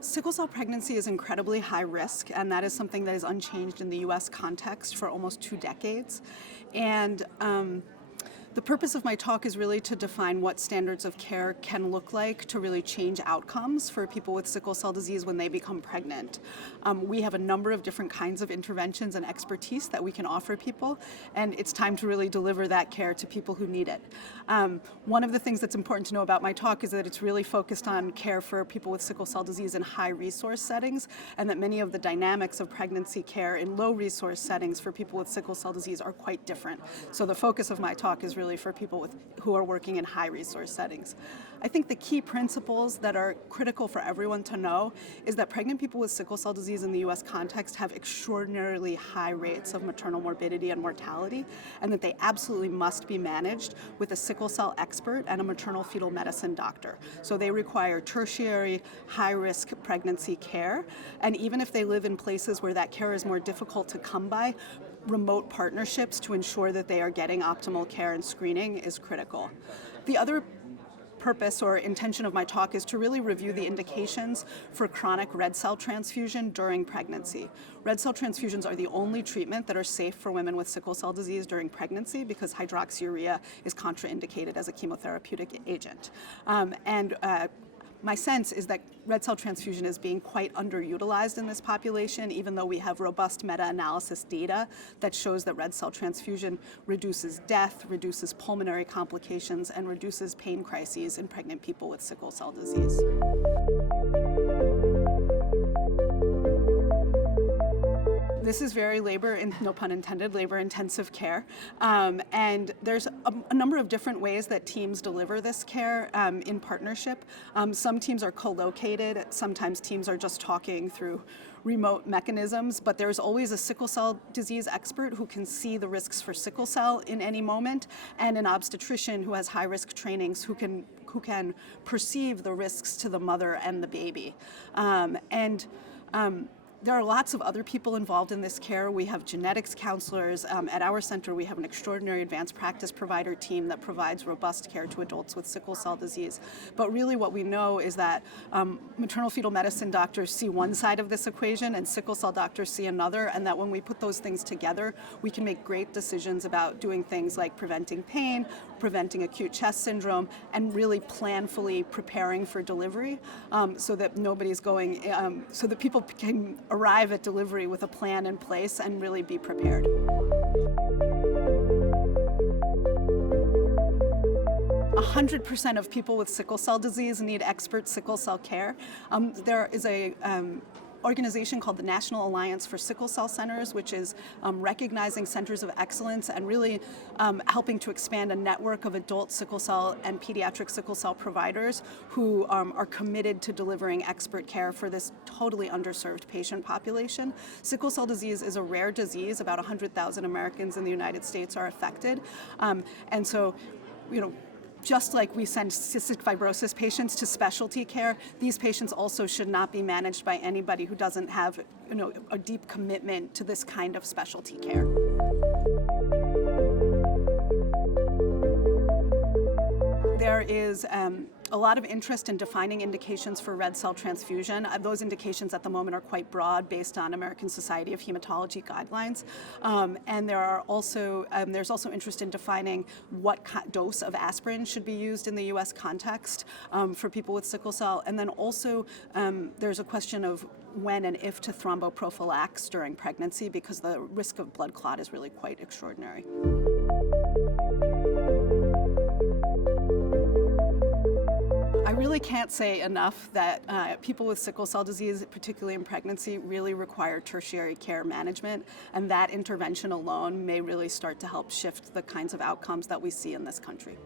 Sickle cell pregnancy is incredibly high risk, and that is something that is unchanged in the U.S. context for almost 2 decades. And the purpose of my talk is really to define what standards of care can look like to really change outcomes for people with sickle cell disease when they become pregnant. We have a number of different kinds of interventions and expertise that we can offer people, and it's time to really deliver that care to people who need it. One of the things that's important to know about my talk is that it's really focused on care for people with sickle cell disease in high resource settings, and that many of the dynamics of pregnancy care in low resource settings for people with sickle cell disease are quite different. So the focus of my talk is really for people who are working in high resource settings. I think the key principles that are critical for everyone to know is that pregnant people with sickle cell disease in the U.S. context have extraordinarily high rates of maternal morbidity and mortality, and that they absolutely must be managed with a sickle cell expert and a maternal fetal medicine doctor. So they require tertiary high-risk pregnancy care, and even if they live in places where that care is more difficult to come by, remote partnerships to ensure that they are getting optimal care and screening is critical. The other purpose or intention of my talk is to really review the indications for chronic red cell transfusion during pregnancy. Red cell transfusions are the only treatment that are safe for women with sickle cell disease during pregnancy because hydroxyurea is contraindicated as a chemotherapeutic agent. My sense is that red cell transfusion is being quite underutilized in this population, even though we have robust meta-analysis data that shows that red cell transfusion reduces death, reduces pulmonary complications, and reduces pain crises in pregnant people with sickle cell disease. This is very no pun intended, labor-intensive care. And there's a number of different ways that teams deliver this care in partnership. Some teams are co-located, sometimes teams are just talking through remote mechanisms, but there's always a sickle cell disease expert who can see the risks for sickle cell in any moment, and an obstetrician who has high-risk trainings who can perceive the risks to the mother and the baby. There are lots of other people involved in this care. We have genetics counselors. At our center, we have an extraordinary advanced practice provider team that provides robust care to adults with sickle cell disease. But really what we know is that maternal fetal medicine doctors see one side of this equation and sickle cell doctors see another, and that when we put those things together, we can make great decisions about doing things like preventing pain, preventing acute chest syndrome, and really planfully preparing for delivery so that so that people can arrive at delivery with a plan in place and really be prepared. 100% of people with sickle cell disease need expert sickle cell care. There is a organization called the National Alliance for Sickle Cell Centers, which is recognizing centers of excellence and really helping to expand a network of adult sickle cell and pediatric sickle cell providers who are committed to delivering expert care for this totally underserved patient population. Sickle cell disease is a rare disease. About 100,000 Americans in the United States are affected. And so, just like we send cystic fibrosis patients to specialty care, these patients also should not be managed by anybody who doesn't have, a deep commitment to this kind of specialty care. There is a lot of interest in defining indications for red cell transfusion. Those indications at the moment are quite broad based on American Society of Hematology guidelines. And there's also interest in defining what dose of aspirin should be used in the U.S. context for people with sickle cell. And then also there's a question of when and if to thromboprophylax during pregnancy, because the risk of blood clot is really quite extraordinary. I really can't say enough that people with sickle cell disease, particularly in pregnancy, really require tertiary care management, and that intervention alone may really start to help shift the kinds of outcomes that we see in this country.